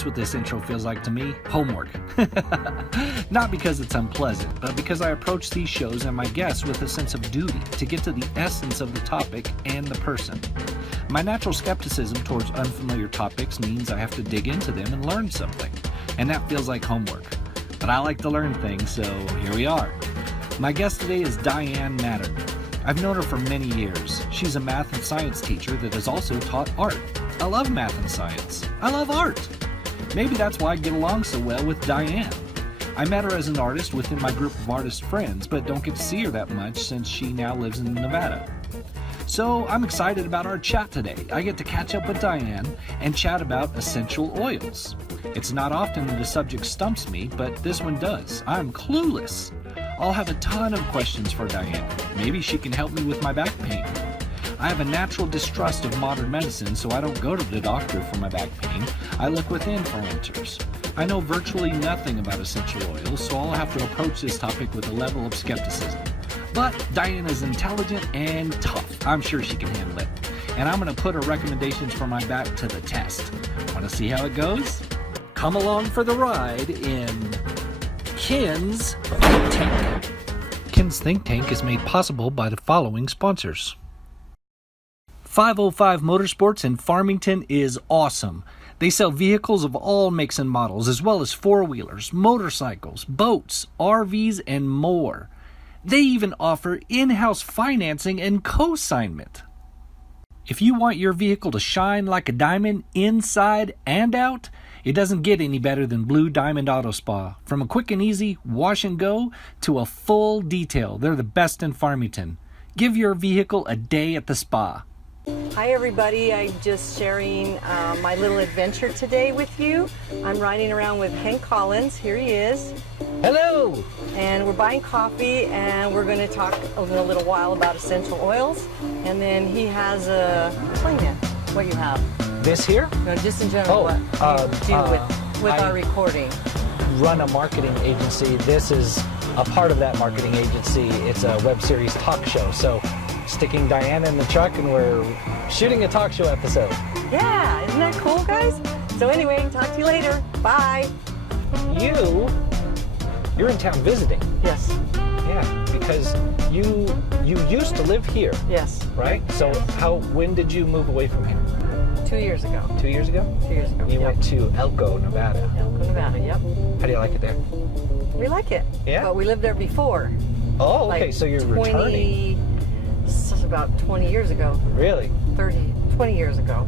That's what this intro feels like to me. Homework. Not because it's unpleasant, but because I approach these shows and my guests with a sense of duty to get to the essence of the topic and the person. My natural skepticism towards unfamiliar topics means I have to dig into them and learn something, and that feels like homework. But I like to learn things, so here we are. My guest today is Diane Mattern. I've known her for many years. She's a math and science teacher that has also taught art. I love math and science. I love art. Maybe that's why I get along so well with Diane. I met her as an artist within my group of artist friends, but don't get to see her that much since she now lives in Nevada. So I'm excited about our chat today. I get to catch up with Diane and chat about essential oils. It's not often that a subject stumps me, but this one does. I'm clueless. I'll have a ton of questions for Diane. Maybe she can help me with my back pain. I have a natural distrust of modern medicine, so I don't go to the doctor for my back pain. I look within for answers. I know virtually nothing about essential oils, so I'll have to approach this topic with a level of skepticism. But Diane is intelligent and tough. I'm sure she can handle it. And I'm going to put her recommendations for my back to the test. Want to see how it goes? Come along for the ride in Ken's Think Tank. Ken's Think Tank is made possible by the following sponsors. 505 Motorsports in Farmington is awesome. They sell vehicles of all makes and models, as well as four-wheelers, motorcycles, boats, RVs, and more. They even offer in-house financing and co-signment. If you want your vehicle to shine like a diamond inside and out, it doesn't get any better than Blue Diamond Auto Spa. From a quick and easy wash and go to a full detail, they're the best in Farmington. Give your vehicle a day at the spa. Hi everybody, I'm just sharing my little adventure today with you. I'm riding around with Hank Collins. Here he is. Hello! And we're buying coffee and we're going to talk in a little while about essential oils. And then he has explain it, what you have. This here? No, just in general, what you do with our recording. Run a marketing agency. This is a part of that marketing agency. It's a web series talk show. So sticking Diane in the truck and we're shooting a talk show episode. Yeah, isn't that cool, guys? So anyway, talk to you later. Bye. You're in town visiting. Yes. Yeah, because you used to live here. Yes. Right? So when did you move away from here? 2 years ago. 2 years ago? 2 years ago. You went to Elko, Nevada. Elko, Nevada, yep. How do you like it there? We like it. Yeah? But we lived there before. Oh, okay, like so you're returning. This is about 20 years ago. Really? 20 years ago.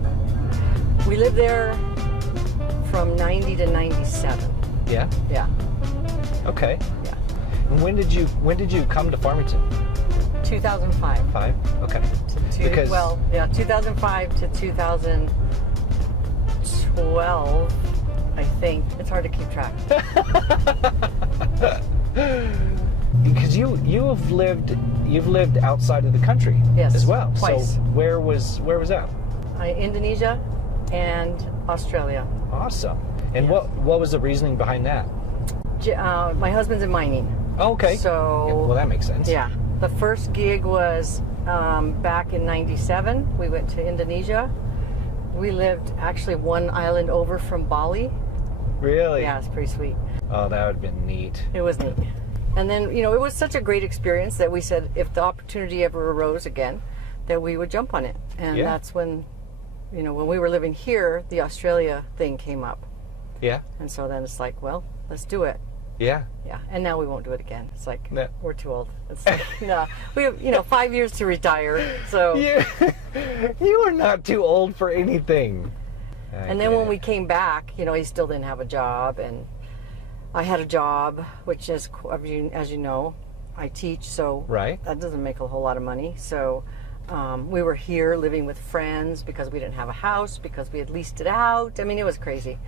We lived there from 90 to 97. Yeah? Yeah. Okay. Yeah. And when did you come to Farmington? 2005. 5? Okay. 2005 to 2012, I think. It's hard to keep track. Because you've lived outside of the country, yes, as well. Twice. So where was that? Indonesia and Australia. Awesome. And Yes. what was the reasoning behind that? My husband's in mining. Oh, okay. So yeah, well, that makes sense. Yeah. The first gig was back in 97. We went to Indonesia. We lived actually one island over from Bali. Really? Yeah, it's pretty sweet. Oh, that would have been neat. It was neat. And then, it was such a great experience that we said if the opportunity ever arose again, that we would jump on it. And Yeah. that's when, when we were living here, the Australia thing came up. Yeah? And so then it's like, well, let's do it. Yeah. Yeah, and now we won't do it again. It's like, No. we're too old. It's like, no. We have, 5 years to retire, so. You are not too old for anything. And then when we came back, he still didn't have a job, and I had a job, which is, as you know, I teach, so Right. that doesn't make a whole lot of money. So we were here living with friends because we didn't have a house, because we had leased it out. I mean, it was crazy.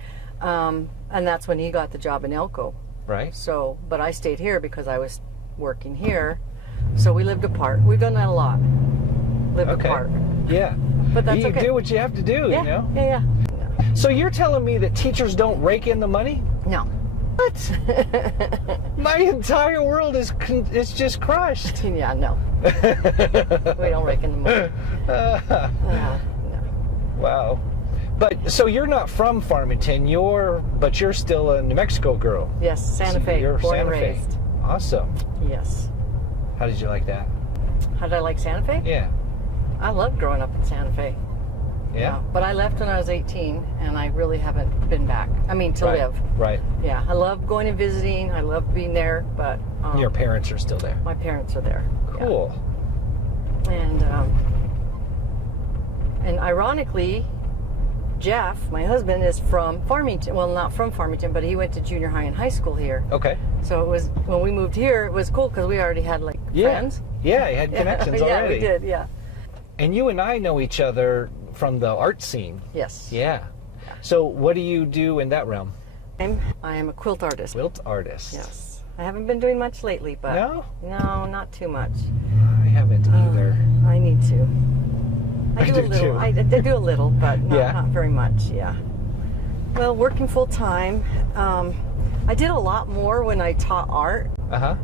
And that's when he got the job in Elko. Right. So, but I stayed here because I was working here. So we lived apart. We've done that a lot. Lived apart. Yeah. But that's you okay. do what you have to do, Yeah, yeah. So you're telling me that teachers don't rake in the money? No. What? My entire world is just crushed. Yeah, no. We don't rake in the money. No. Wow. But so you're not from Farmington, but you're still a New Mexico girl. Yes, Santa Fe, You're born Santa and Fe. raised. Awesome. Yes. How did you like that? How did I like Santa Fe? Yeah. I loved growing up in Santa Fe. Yeah. But I left when I was 18, and I really haven't been back. I mean, to Right. live. Right. Yeah, I love going and visiting. I love being there, but Your parents are still there. my parents are there. Yeah. Cool. And ironically, Jeff, my husband, is from Farmington. Well, not from Farmington, but he went to junior high and high school here. Okay. So it was, when we moved here, it was cool because we already had like friends. Yeah, you had connections Yeah, already. we did. Yeah. And you and I know each other from the art scene. Yes. Yeah. So what do you do in that realm? I am a quilt artist. Quilt artist. Yes. I haven't been doing much lately, but No? no, not too much. I haven't either. I need to. I do a do little. too. I do a little, but Yeah. not very much. Yeah. Well, working full time. I did a lot more when I taught art. Uh-huh.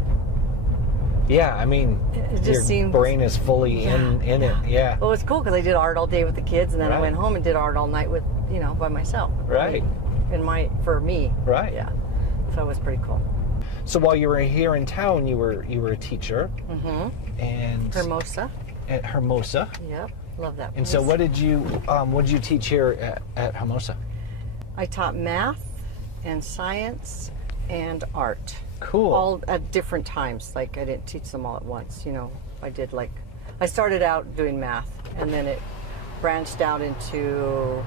Yeah, I mean, It just your seemed- brain is fully in it. Yeah. Well, it was cool because I did art all day with the kids, and then I Right. went home and did art all night with, by myself. Right. For me. Right. Yeah. So it was pretty cool. So while you were here in town, you were a teacher. Mm-hmm. And Hermosa. at Hermosa. Yep. Love that. And so place. what did you teach here at Hermosa? I taught math and science and art. Cool. All at different times. Like, I didn't teach them all at once. I started out doing math, and then it branched out into,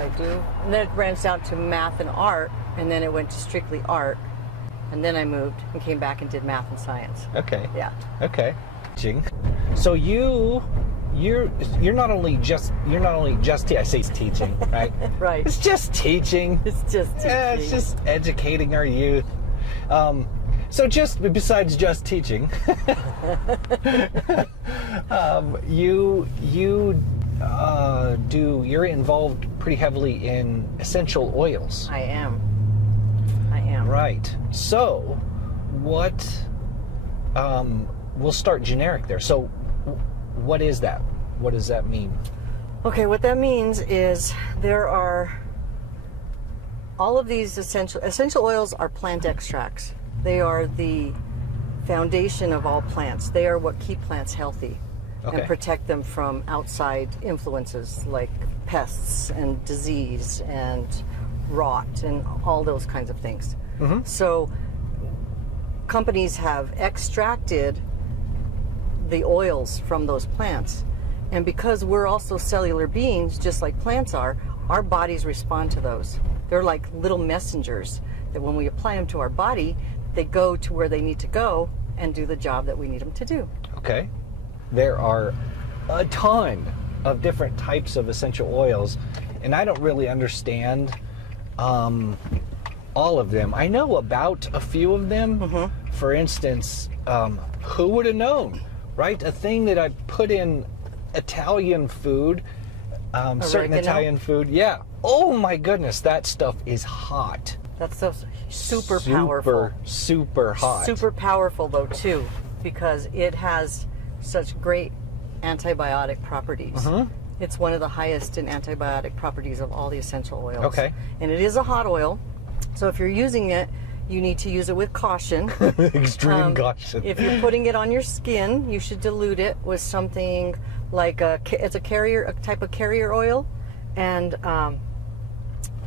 and then it branched out to math and art, and then it went to strictly art, and then I moved and came back and did math and science. Okay. Yeah. Okay. So you're not only just I say it's teaching, right? Right. It's just teaching. It's just teaching. Yeah, it's just educating our youth. So just besides just teaching, you're involved pretty heavily in essential oils. I am. Right. So what? We'll start generic there. So what is that? What does that mean? Okay, what that means is there are all of these essential oils are plant extracts. They are the foundation of all plants. They are what keep plants healthy Okay. and protect them from outside influences like pests and disease and rot and all those kinds of things. Mm-hmm. So companies have extracted the oils from those plants. And because we're also cellular beings, just like plants are, our bodies respond to those. They're like little messengers that when we apply them to our body, they go to where they need to go and do the job that we need them to do. Okay. There are a ton of different types of essential oils, and I don't really understand all of them. I know about a few of them. Mm-hmm. For instance, who would have known, right? A thing that I put in Italian food, certain Oregano? Italian food. Yeah. Oh my goodness, that stuff is hot. That's so super powerful. Super hot. Super powerful though too, because it has such great antibiotic properties. Mm-hmm. It's one of the highest in antibiotic properties of all the essential oils. Okay. And it is a hot oil, so if you're using it, you need to use it with caution. Extreme caution. If you're putting it on your skin, you should dilute it with something like a type of carrier oil, and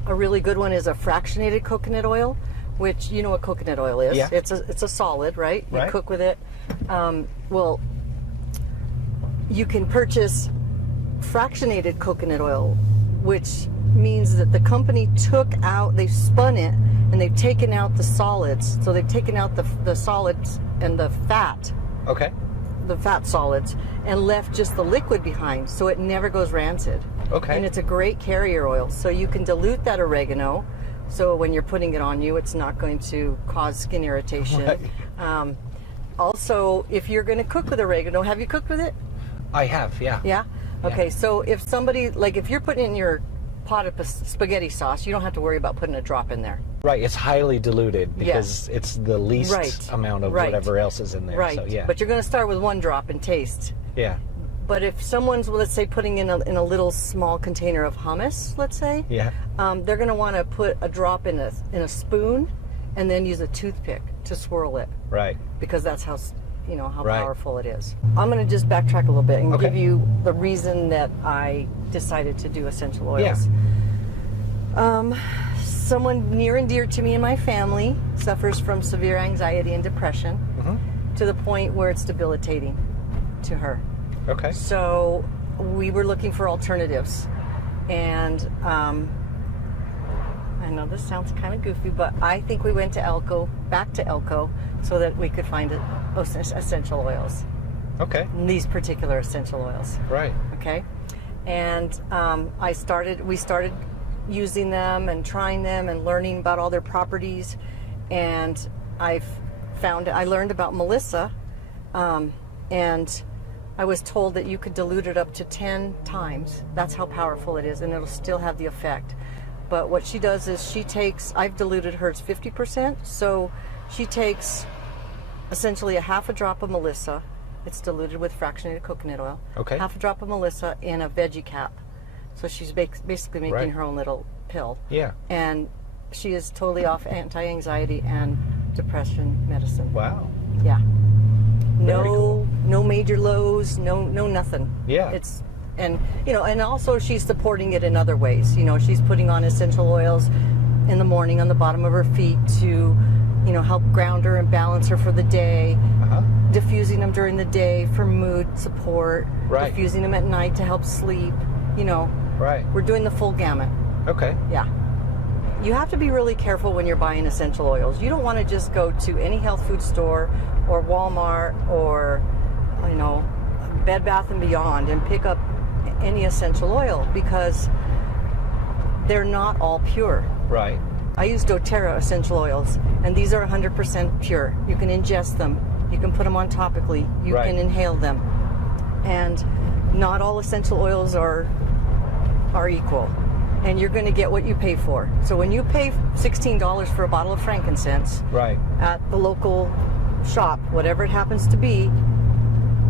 a really good one is a fractionated coconut oil, which you know what coconut oil is. Yeah. It's a solid, right? You Right. cook with it. Well, you can purchase fractionated coconut oil, which means that the company they've spun it and they've taken out the solids. So they've taken out the solids and the fat, Okay. the fat solids, and left just the liquid behind, so it never goes rancid. Okay. And it's a great carrier oil, so you can dilute that oregano, so when you're putting it on you, it's not going to cause skin irritation. Right. Also, if you're going to cook with oregano, have you cooked with it? I have, yeah. Yeah? Okay, so if if you're putting it in your pot of spaghetti sauce, you don't have to worry about putting a drop in there. Right, it's highly diluted because it's the least Right. amount of Right. whatever else is in there. Right. So yeah. But you're going to start with one drop and taste. yeah. But if someone's, well, let's say, putting in a little small container of hummus, let's say, Yeah. They're going to want to put a drop in a spoon, and then use a toothpick to swirl it, Right. because that's how how Right. powerful it is. I'm going to just backtrack a little bit and Okay. give you the reason that I decided to do essential oils. Someone near and dear to me in my family suffers from severe anxiety and depression to the point where it's debilitating to her. Okay. So we were looking for alternatives, and I know this sounds kind of goofy, but I think we went to back to Elko, so that we could find essential oils. Okay. These particular essential oils. Right. Okay, and we started using them and trying them and learning about all their properties, and I learned about Melissa, and I was told that you could dilute it up to 10 times. That's how powerful it is, and it'll still have the effect. But what she does is I've diluted hers 50%, so she takes essentially a half a drop of Melissa. It's diluted with fractionated coconut oil. Okay. Half a drop of Melissa in a veggie cap. So she's basically making Right. her own little pill. Yeah. And she is totally off anti-anxiety and depression medicine. Wow. Yeah. Very cool. No major lows, no nothing. Yeah. And also she's supporting it in other ways. She's putting on essential oils in the morning on the bottom of her feet to, help ground her and balance her for the day. Uh-huh. Diffusing them during the day for mood support. Right. Diffusing them at night to help sleep. Right. We're doing the full gamut. Okay. Yeah. You have to be really careful when you're buying essential oils. You don't want to just go to any health food store or Walmart or, Bed Bath & Beyond and pick up any essential oil, because they're not all pure. Right. I use doTERRA essential oils, and these are 100% pure. You can ingest them. You can put them on topically. You Right. can inhale them. And not all essential oils are equal. And you're going to get what you pay for. So when you pay $16 for a bottle of frankincense Right. at the local shop, whatever it happens to be,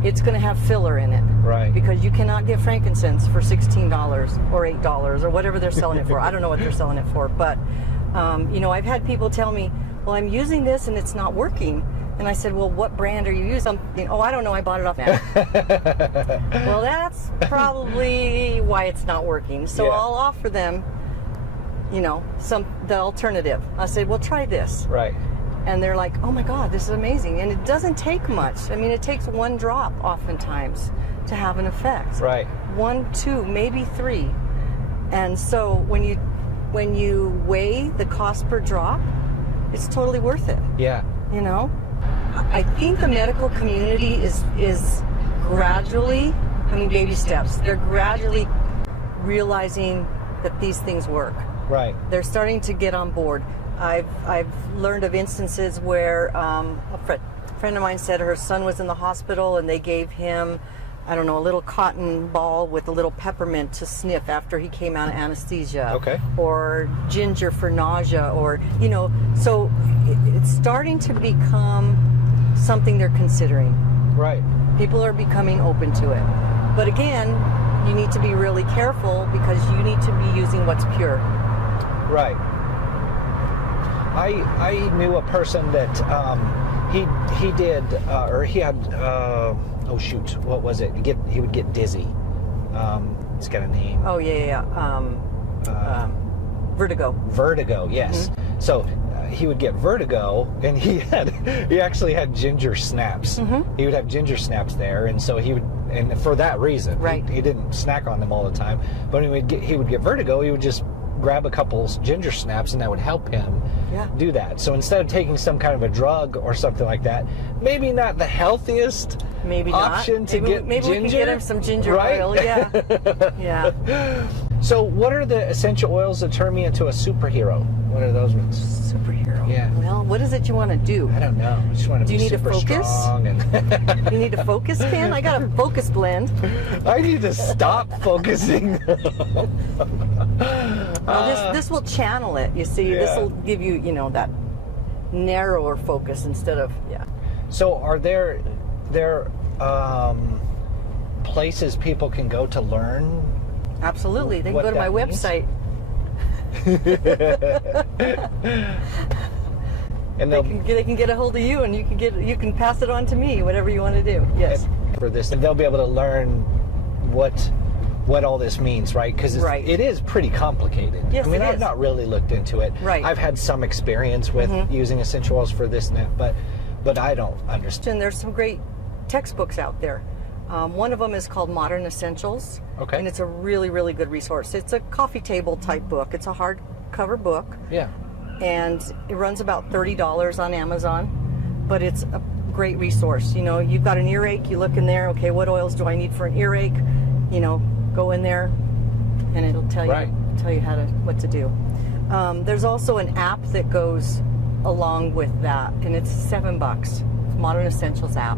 it's going to have filler in it. Right. Because you cannot get frankincense for $16 or $8 or whatever they're selling it for. I don't know what they're selling it for, but I've had people tell me, well, I'm using this and it's not working. And I said, well, what brand are you using? Oh, I don't know, I bought it off Amazon. Well, that's probably why it's not working. So Yeah. I'll offer them, the alternative. I said, well, try this. Right. And they're like, oh my God, this is amazing. And it doesn't take much. I mean, it takes one drop oftentimes to have an effect. Right. 1, 2, maybe 3. And so when you weigh the cost per drop, it's totally worth it. Yeah. I think the medical community is gradually, baby steps. They're gradually realizing that these things work. Right. They're starting to get on board. I've learned of instances where a friend of mine said her son was in the hospital and they gave him, a little cotton ball with a little peppermint to sniff after he came out of anesthesia. Okay. Or ginger for nausea, or, so it's starting to become something they're considering. Right. People are becoming open to it. But again, you need to be really careful because you need to be using what's pure. Right. I knew a person that he did or he had oh shoot, what was it? He would get dizzy. It's got a name. Oh yeah. Vertigo. Vertigo, yes. Mm-hmm. So he would get vertigo, and he actually had ginger snaps. Mm-hmm. He would have ginger snaps there, and so and for that reason, right. He didn't snack on them all the time. But when he would get vertigo, he would just grab a couple ginger snaps, and that would help him do that. So instead of taking some kind of a drug or something like that, maybe not the healthiest option to get maybe ginger. We can get him some ginger right? oil. Yeah. Yeah. So what are the essential oils that turn me into a superhero? What are those ones? Superhero. Yeah. Well, what is it you want to do? I don't know. I just want to Do be you need super a focus? strong. And You need a focus pen? I got a focus blend. I need to stop focusing. Well, this will channel it. You see, this will give you, that narrower focus instead of So are there places people can go to learn? Absolutely. They can What go to my that means? website. And They can get a hold of you, and you can pass it on to me, whatever you want to do. Yes. for this, and they'll be able to learn what all this means, right? Because Right. it is pretty complicated. Yes, I mean, it I've is. not really looked into it. Right. I've had some experience with using essential oils for this and that, but I don't understand. And there's some great textbooks out there. One of them is called Modern Essentials. Okay. And it's a really, really good resource. It's a coffee table type book. It's a hardcover book. Yeah. And it runs about $30 on Amazon, but it's a great resource. You know, you've got an earache, you look in there, okay, what oils do I need for an earache? You know, go in there and it'll tell you Right. what to do. There's also an app that goes along with that, and it's $7. It's Modern Essentials app.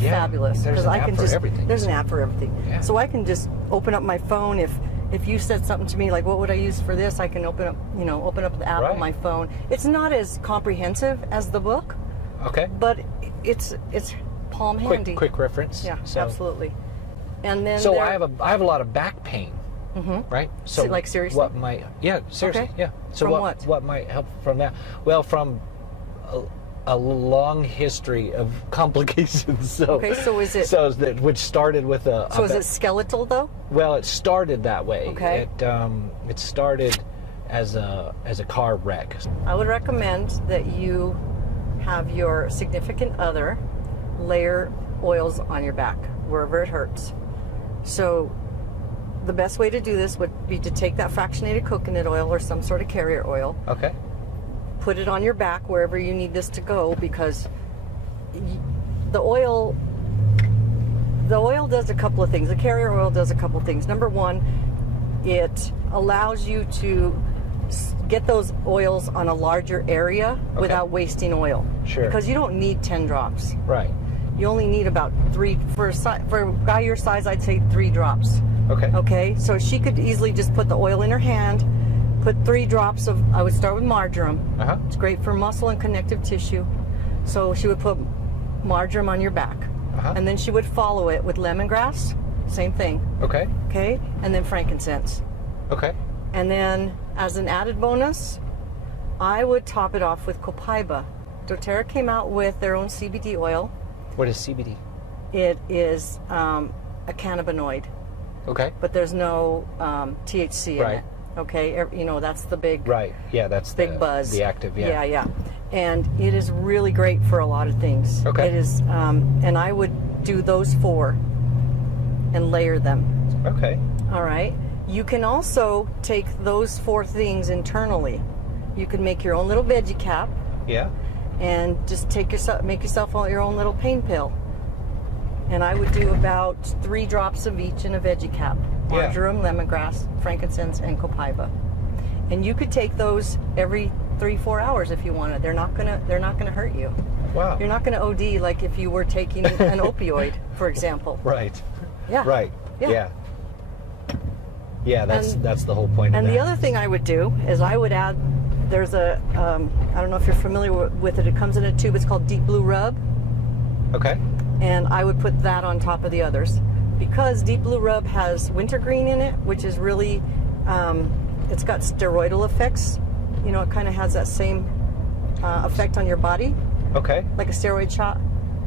Yeah, Fabulous. there's 'Cause an I app can for just everything. there's an app for everything. Yeah. So I can just open up my phone if you said something to me like, what would I use for this? I can open up the app Right. on my phone. It's not as comprehensive as the book, Okay. but it's palm handy. Quick reference. Yeah, So, absolutely. And then So I have a lot of back pain. Right. So like, seriously? what might? Yeah, seriously. Okay. Yeah. So From what might help from that? Well, from a long history of complications. So Okay, so is it- which started with a? So is it skeletal though? Well, it started that way. Okay. It started as a car wreck. I would recommend that you have your significant other layer oils on your back wherever it hurts. So the best way to do this would be to take that fractionated coconut oil or some sort of carrier oil, Okay. put it on your back wherever you need this to go, because the oil does a couple of things. The carrier oil does a couple of things. Number one, it allows you to get those oils on a larger area without wasting oil. Sure. Because you don't need 10 drops. Right. You only need about 3 for a guy your size. I'd say 3 drops. Okay. Okay, so she could easily just put the oil in her hand, put 3 drops of, I would start with marjoram. Uh-huh. It's great for muscle and connective tissue. So she would put marjoram on your back. Uh-huh. And then she would follow it with lemongrass, same thing, Okay. okay? And then frankincense. Okay. And then as an added bonus, I would top it off with copaiba. doTERRA came out with their own CBD oil. What is CBD? It is a cannabinoid, Okay. but there's no THC in Right. it. Okay, you know, that's the big Right. Yeah, that's big the buzz. The active. Yeah. Yeah. And it is really great for a lot of things. Okay. It is, and I would do those 4 and layer them. Okay. All right. You can also take those 4 things internally. You can make your own little veggie cap Yeah. and just make yourself your own little pain pill. And I would do about 3 drops of each in a veggie cap: Yeah. marjoram, lemongrass, frankincense, and copaiba. And you could take those every 3-4 hours if you wanted. They're not gonna hurt you. Wow. You're not gonna OD like if you were taking an opioid, for example. Right. Yeah. Right. Yeah. Yeah. Yeah, that's And- the whole point of And that. the other thing I would do is I would add. There's a I don't know if you're familiar with it. It comes in a tube. It's called Deep Blue Rub. Okay. And I would put that on top of the others, because Deep Blue Rub has wintergreen in it, which is really, it's got steroidal effects. You know, it kind of has that same effect on your body, Okay. like a steroid shot.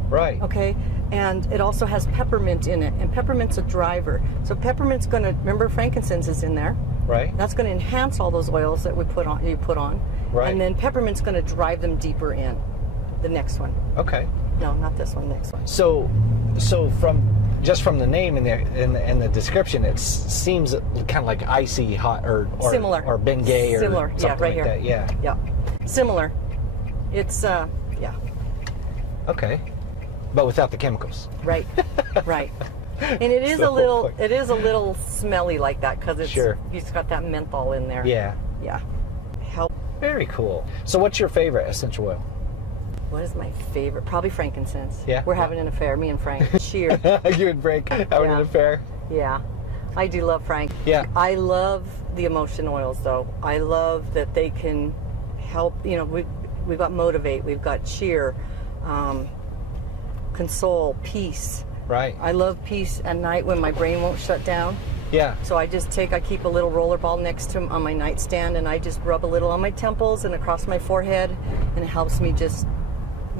Right. Okay, and it also has peppermint in it, and peppermint's a driver. So peppermint's going to, remember, frankincense is in there. Right. That's going to enhance all those oils that you put on. Right. And then peppermint's going to drive them deeper in. The next one. Okay. No, not this one. Next one. So from the name and the description, it seems kind of like icy hot or Similar. or Bengay or Similar. something Yeah, right like here. that. Yeah. Yeah, similar. It's yeah, Okay. But without the chemicals. right, right. And it is So- it is a little smelly like that, because it's got that menthol in there. Yeah. Yeah. Help. Very cool. So what's your favorite essential oil? What is my favorite? Probably frankincense. Yeah? We're having an affair, me and Frank. Cheer. You and Frank having Yeah. an affair? Yeah, I do love Frank. Yeah. I love the emotion oils, though. I love that they can help. You know, we've got motivate, we've got cheer, console, peace. Right. I love peace at night when my brain won't shut down. Yeah. So I keep a little roller ball next to on my nightstand, and I just rub a little on my temples and across my forehead, and it helps me just,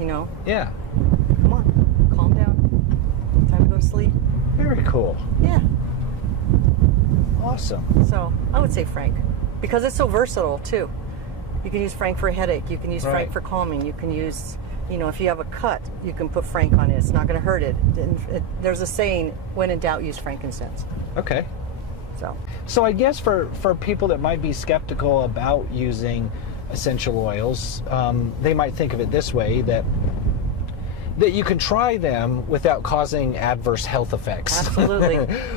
Yeah. come on, calm down. Time to go to sleep. Very cool. Yeah. Awesome. So I would say Frank, because it's so versatile too. You can use Frank for a headache. You can use Frank Right. for calming. You can use, if you have a cut, you can put Frank on it. It's not going to hurt it. There's a saying, when in doubt, use frankincense. Okay. So I guess for people that might be skeptical about using essential oils, they might think of it this way, that you can try them without causing adverse health effects. Absolutely.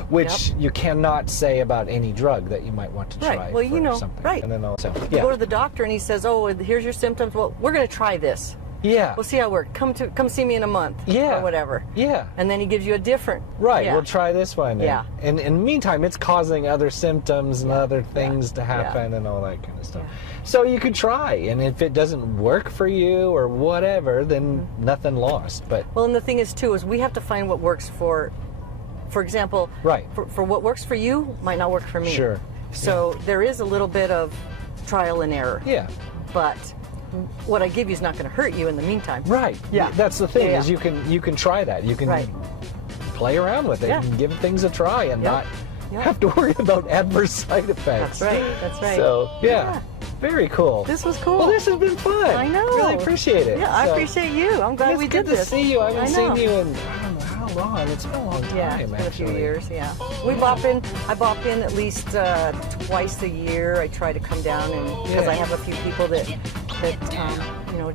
Which you cannot say about any drug that you might want to try. Right. Well, for something. right. And then also, You go to the doctor and he says, "Oh, here's your symptoms. Well, we're going to try this. Yeah. We'll see how it works. Come see me in a month." Yeah. Or whatever. Yeah. And then he gives you a different. Right, Yeah. we'll try this one. Yeah. And in the meantime, it's causing other symptoms and other things to Yeah. happen and all that kind of stuff. Yeah. So you could try, and if it doesn't work for you or whatever, then nothing lost. But Well, and the thing is too, is we have to find what works for example, Right. for what works for you might not work for me. Sure. So there is a little bit of trial and error. yeah, But what I give you is not going to hurt you in the meantime. right. Yeah. That's the thing, Yeah, is you can try that. You can Right. play around with it Yeah. and give things a try and Yeah. not Yeah. have to worry about adverse side effects. That's right. That's right. So yeah. Yeah. Very cool. This was cool. Well, this has been fun. I know. Really appreciate it. Yeah, I So- appreciate you. I'm glad It's we good did to this. see you. I haven't seen know. you in I don't know how long. It's been a long time. Yeah, it's been a few actually. years. Yeah, I bop in at least twice a year. I try to come down, and because I have a few people that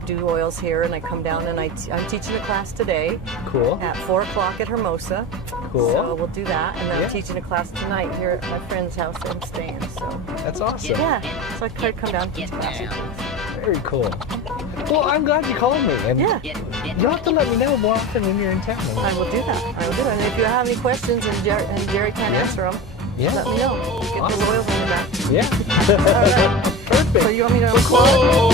do oils here, and I come down and I'm teaching a class today. Cool. At 4:00 at Hermosa. Cool. So we'll do that, and then Yeah. I'm teaching a class tonight here at my friend's house that I'm staying. So That's awesome. yeah, so I try to come down and teach classes. Very cool. Well, I'm glad you called me, and Yeah. you'll have to let me know more often when you're in town. I will do that. And if you have any questions and Jerry can't answer them, Yeah. let me know. Get Awesome. the oils on the back. Yeah. All right. Perfect. So you want me to unplug?